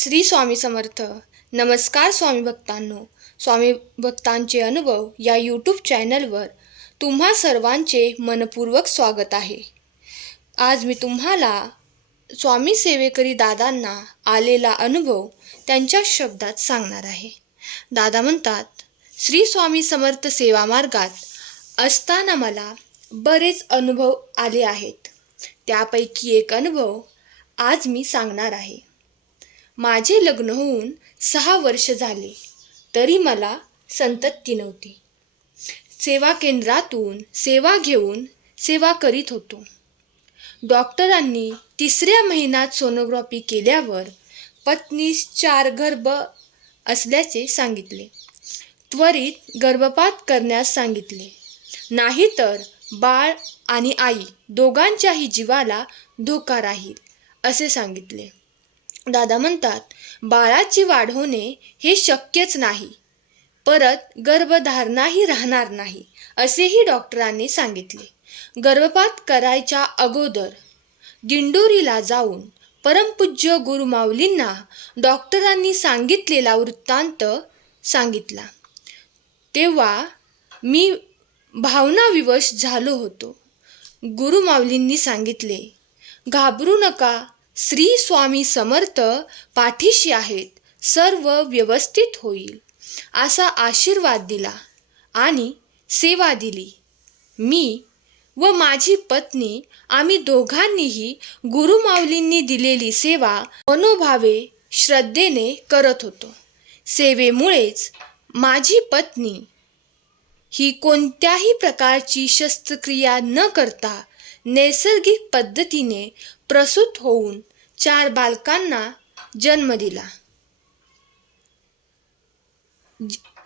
श्री स्वामी समर्थ. नमस्कार स्वामी भक्तांनो. स्वामी भक्तांचे अनुभव या यूट्यूब चॅनलवर तुम्हा सर्वांचे मनपूर्वक स्वागत आहे. आज मी तुम्हाला स्वामी सेवेकरी दादांना आलेला अनुभव त्यांच्या शब्दात सांगणार आहे. दादा म्हणतात, श्री स्वामी समर्थ सेवा मार्गात असताना मला बरेच अनुभव आले आहेत. त्यापैकी एक अनुभव आज मी सांगणार आहे. माझे लग्न होऊन 6 वर्ष झाले तरी मला संतती नव्हती. सेवा केंद्रातून सेवा घेऊन सेवा करीत होतो. डॉक्टरांनी 3ऱ्या महिन्यात सोनोग्राफी केल्यावर पत्नीस 4 गर्भ असल्याचे सांगितले. त्वरित गर्भपात करण्यास सांगितले, नाहीतर बाळ आणि आई दोघांच्याही जीवाला धोका राहील असे सांगितले. दादा म्हणतात, बाळाची वाढ होणे हे शक्यच नाही, परत गर्भधारणाही राहणार नाही असेही डॉक्टरांनी सांगितले. गर्भपात करायच्या अगोदर दिंडोरीला जाऊन परमपूज्य गुरुमाऊलींना डॉक्टरांनी सांगितलेला वृत्तांत सांगितला. तेव्हा मी भावनाविवश झालो होतो. गुरुमाऊलींनी सांगितले, घाबरू नका, श्री स्वामी समर्थ पाठीशी आहेत, सर्व व्यवस्थित होईल असा आशीर्वाद दिला आणि सेवा दिली. मी व माझी पत्नी आम्ही दोघांनीही गुरुमाऊलींनी दिलेली सेवा मनोभावे श्रद्धेने करत होतो. सेवेमुळेच माझी पत्नी ही कोणत्याही प्रकारची शस्त्रक्रिया न करता नैसर्गिक पद्धतीने प्रसूत होऊन 4 बालकांना जन्म दिला.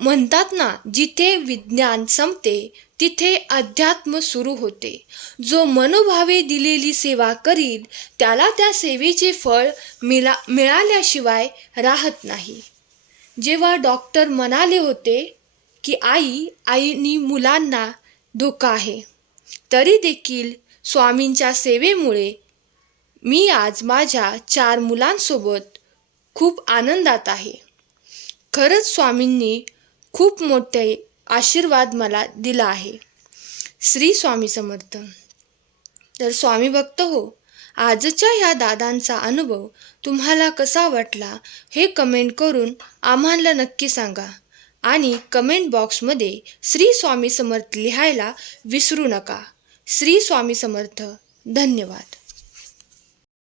म्हणतात ना, जिथे विज्ञान संपते तिथे अध्यात्म सुरू होते. जो मनोभावे दिलेली सेवा करील त्याला त्या सेवेचे फळ मिळाल्याशिवाय राहत नाही. जेव्हा डॉक्टर म्हणाले होते की आईनी मुलांना धोका आहे, तरी देखील स्वामींच्या सेवेमुळे मी आज माझ्या 4 मुलांसोबत खूप आनंदात आहे. खरंच स्वामींनी खूप मोठे आशीर्वाद मला दिला आहे. श्री स्वामी समर्थ. तर स्वामी भक्त हो, आजच्या ह्या दादांचा अनुभव तुम्हाला कसा वाटला हे कमेंट करून आम्हाला नक्की सांगा आणि कमेंट बॉक्समध्ये श्री स्वामी समर्थ लिहायला विसरू नका. श्री स्वामी समर्थ. धन्यवाद.